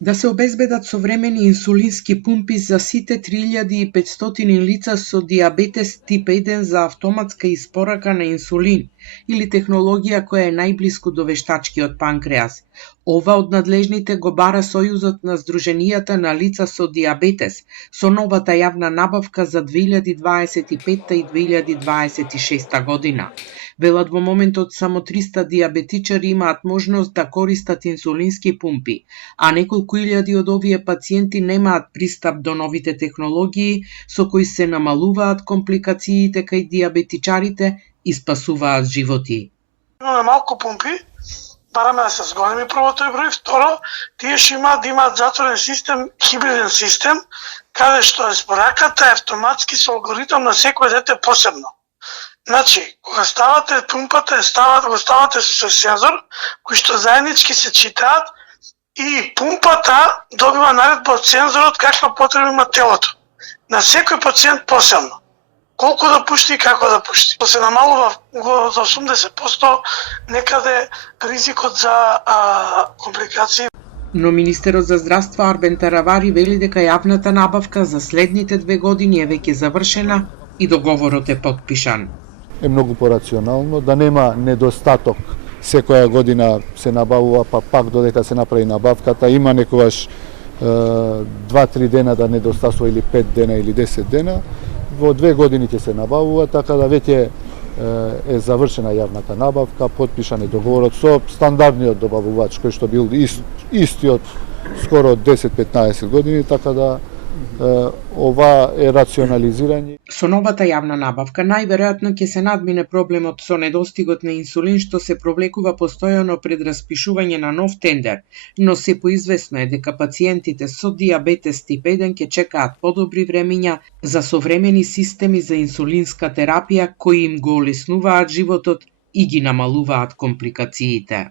Да се обезбедат современи инсулински пумпи за сите 3500 лица со диабетес тип 1 за автоматска испорака на инсулин или технологија која е најблиску до вештачкиот панкреас. Ова од надлежните го бара Сојузот на Сдруженијата на лица со диабетес со новата јавна набавка за 2025 и 2026 година. Велат во моментот само 300 диабетичари имаат можност да користат инсулински пумпи, а неколку илјади од овие пациенти немаат пристап до новите технологии со кои се намалуваат компликациите кај диабетичарите и спасуваат животи. Имаме малку пумпи, бараме да се зголеми прво тој број, второ, тие што имаат затворен систем, хибриден систем, каде што испораката е автоматски со алгоритам на секој дете посебно. Значи, кога ставате пумпата, го ставате со сензор, кои што заеднички се читаат и пумпата добива наредба од сензорот каква потреба има телото. На секој пациент посебно. Колку да пушти и како да пушти. Се намалува за 80% некаде ризикот за компликации. Но Министерот за здравство Арбен Таравари вели дека јавната набавка за следните 2 години е веќе завршена и договорот е потпишан. Е многу порационално, да нема недостаток. Секоја година се набавува, па пак додека се направи набавката, има некогаш 2-3 дена да недостасува или 5 дена или 10 дена. Во 2 години ќе се набавува, така да веќе е завршена јавната набавка, потпишан е договорот со стандардниот добавувач кој што бил истиот скоро 10-15 години, така да ова е рационализирање. Со новата јавна набавка најверојатно ќе се надмине проблемот со недостигот на инсулин што се провлекува постојано пред распишување на нов тендер, но се поизвестно е дека пациентите со диабетес тип 1 ќе чекаат подобри времиња за современи системи за инсулинска терапија кои им го олеснуваат животот и ги намалуваат компликациите.